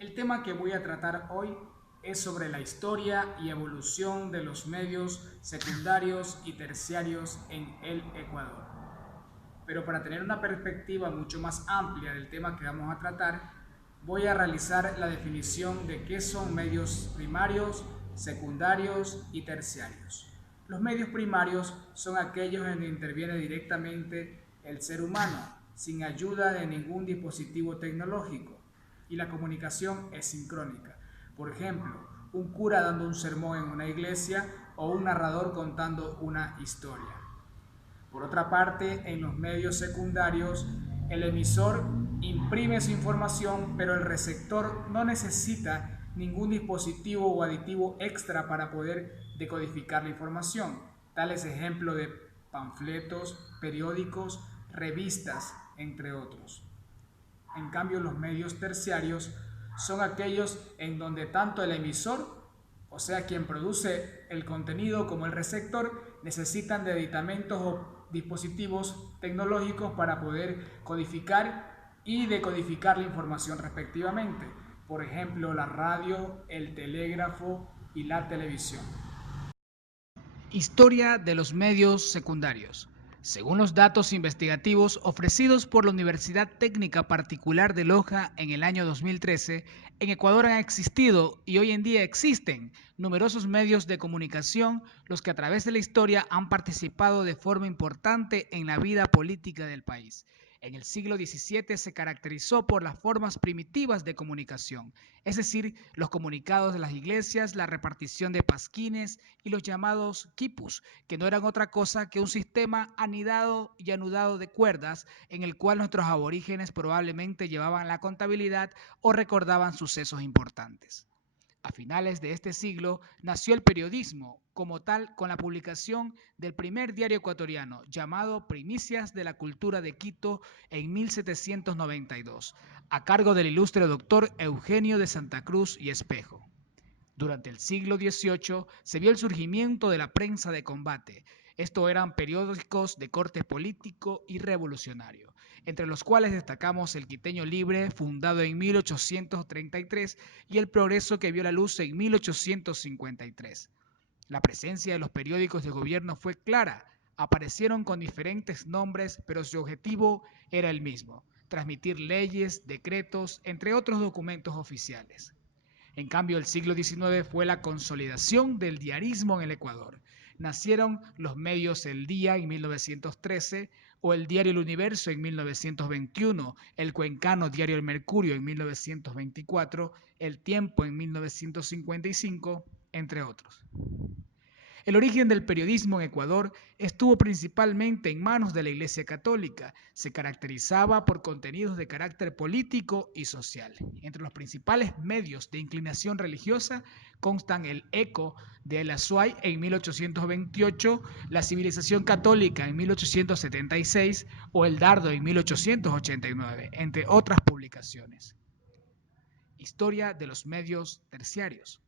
El tema que voy a tratar hoy es sobre la historia y evolución de los medios secundarios y terciarios en el Ecuador. Pero para tener una perspectiva mucho más amplia del tema que vamos a tratar, voy a realizar la definición de qué son medios primarios, secundarios y terciarios. Los medios primarios son aquellos en que interviene directamente el ser humano, sin ayuda de ningún dispositivo tecnológico, y la comunicación es sincrónica. Por ejemplo, un cura dando un sermón en una iglesia o un narrador contando una historia. Por otra parte, en los medios secundarios, el emisor imprime su información, pero el receptor no necesita ningún dispositivo o aditivo extra para poder decodificar la información. Tales ejemplos de panfletos, periódicos, revistas, entre otros. En cambio, los medios terciarios son aquellos en donde tanto el emisor, o sea, quien produce el contenido, como el receptor, necesitan de aditamentos o dispositivos tecnológicos para poder codificar y decodificar la información respectivamente. Por ejemplo, la radio, el telégrafo y la televisión. Historia de los medios secundarios. Según los datos investigativos ofrecidos por la Universidad Técnica Particular de Loja en el año 2013, en Ecuador han existido y hoy en día existen numerosos medios de comunicación, los que a través de la historia han participado de forma importante en la vida política del país. En el siglo XVII se caracterizó por las formas primitivas de comunicación, es decir, los comunicados de las iglesias, la repartición de pasquines y los llamados quipus, que no eran otra cosa que un sistema anidado y anudado de cuerdas en el cual nuestros aborígenes probablemente llevaban la contabilidad o recordaban sucesos importantes. A finales de este siglo nació el periodismo como tal, con la publicación del primer diario ecuatoriano llamado Primicias de la Cultura de Quito en 1792, a cargo del ilustre doctor Eugenio de Santa Cruz y Espejo. Durante el siglo XVIII se vio el surgimiento de la prensa de combate. Estos eran periódicos de corte político y revolucionario, entre los cuales destacamos el Quiteño Libre, fundado en 1833, y el Progreso, que vio la luz en 1853. La presencia de los periódicos de gobierno fue clara. Aparecieron con diferentes nombres, pero su objetivo era el mismo: transmitir leyes, decretos, entre otros documentos oficiales. En cambio, el siglo XIX fue la consolidación del diarismo en el Ecuador. Nacieron los medios El Día en 1913 o el diario El Universo en 1921, el cuencano diario El Mercurio en 1924, El Tiempo en 1955, entre otros. El origen del periodismo en Ecuador estuvo principalmente en manos de la Iglesia Católica. Se caracterizaba por contenidos de carácter político y social. Entre los principales medios de inclinación religiosa constan el Eco de El Azuay en 1828, la Civilización Católica en 1876 o El Dardo en 1889, entre otras publicaciones. Historia de los medios terciarios.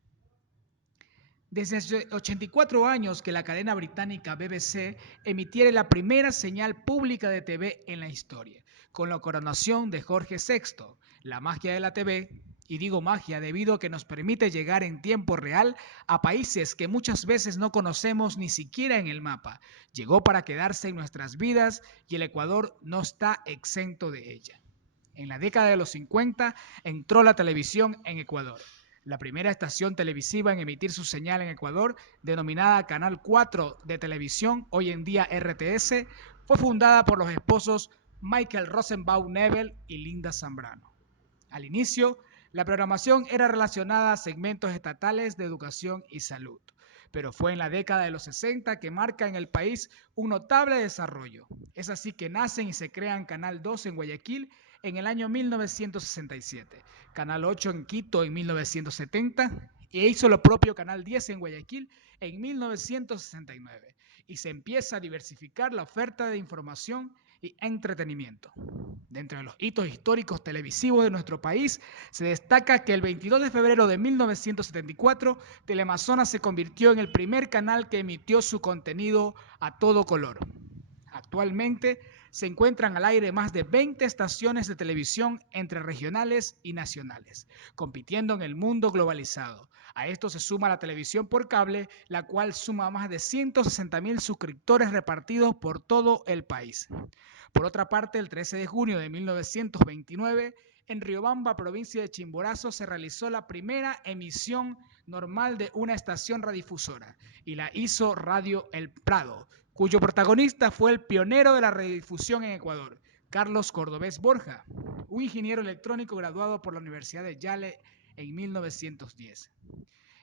Desde hace 84 años que la cadena británica BBC emitiera la primera señal pública de TV en la historia, con la coronación de Jorge VI, la magia de la TV, y digo magia debido a que nos permite llegar en tiempo real a países que muchas veces no conocemos ni siquiera en el mapa. Llegó para quedarse en nuestras vidas y el Ecuador no está exento de ella. En la década de los 50 entró la televisión en Ecuador. La primera estación televisiva en emitir su señal en Ecuador, denominada Canal 4 de Televisión, hoy en día RTS, fue fundada por los esposos Michael Rosenbaum Nebel y Linda Zambrano. Al inicio, la programación era relacionada a segmentos estatales de educación y salud, pero fue en la década de los 60 que marca en el país un notable desarrollo. Es así que nacen y se crean Canal 2 en Guayaquil en el año 1967, Canal 8 en Quito en 1970 e hizo lo propio Canal 10 en Guayaquil en 1969, y se empieza a diversificar la oferta de información y entretenimiento. Dentro de los hitos históricos televisivos de nuestro país, se destaca que el 22 de febrero de 1974, Teleamazonas se convirtió en el primer canal que emitió su contenido a todo color. Actualmente se encuentran al aire más de 20 estaciones de televisión entre regionales y nacionales, compitiendo en el mundo globalizado. A esto se suma la televisión por cable, la cual suma más de 160.000 suscriptores repartidos por todo el país. Por otra parte, el 13 de junio de 1929, en Riobamba, provincia de Chimborazo, se realizó la primera emisión normal de una estación radiodifusora y la hizo Radio El Prado, cuyo protagonista fue el pionero de la radiodifusión en Ecuador, Carlos Cordobés Borja, un ingeniero electrónico graduado por la Universidad de Yale en 1910.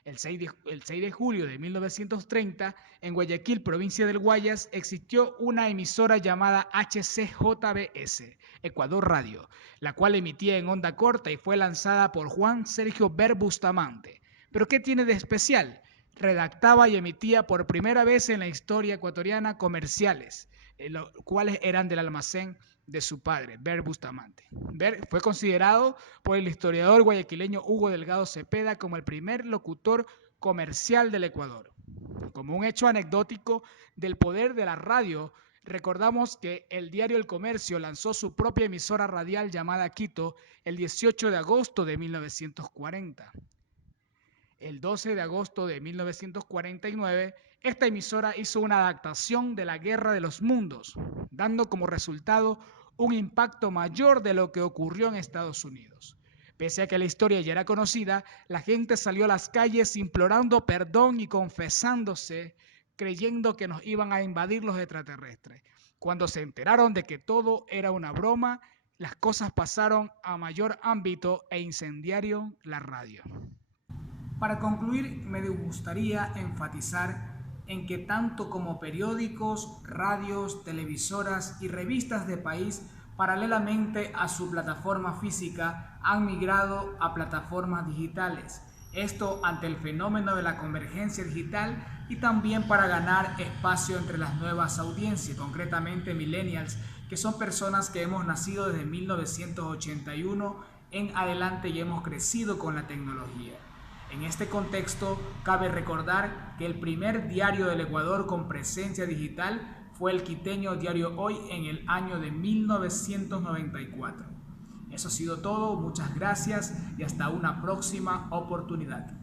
El 6 de julio de 1930, en Guayaquil, provincia del Guayas, existió una emisora llamada HCJBS, Ecuador Radio, la cual emitía en onda corta y fue lanzada por Juan Sergio Ver Bustamante. ¿Pero qué tiene de especial? Redactaba y emitía por primera vez en la historia ecuatoriana comerciales, los cuales eran del almacén de su padre, Ver Bustamante. Ver fue considerado por el historiador guayaquileño Hugo Delgado Cepeda como el primer locutor comercial del Ecuador. Como un hecho anecdótico del poder de la radio, recordamos que el diario El Comercio lanzó su propia emisora radial llamada Quito el 18 de agosto de 1940. El 12 de agosto de 1949, esta emisora hizo una adaptación de La Guerra de los Mundos, dando como resultado un impacto mayor de lo que ocurrió en Estados Unidos. Pese a que la historia ya era conocida, la gente salió a las calles implorando perdón y confesándose, creyendo que nos iban a invadir los extraterrestres. Cuando se enteraron de que todo era una broma, las cosas pasaron a mayor ámbito e incendiaron la radio. Para concluir, me gustaría enfatizar en que tanto como periódicos, radios, televisoras y revistas de país, paralelamente a su plataforma física, han migrado a plataformas digitales. Esto ante el fenómeno de la convergencia digital y también para ganar espacio entre las nuevas audiencias, concretamente millennials, que son personas que hemos nacido desde 1981 en adelante y hemos crecido con la tecnología. En este contexto, cabe recordar que el primer diario del Ecuador con presencia digital fue el quiteño Diario Hoy en el año de 1994. Eso ha sido todo, muchas gracias y hasta una próxima oportunidad.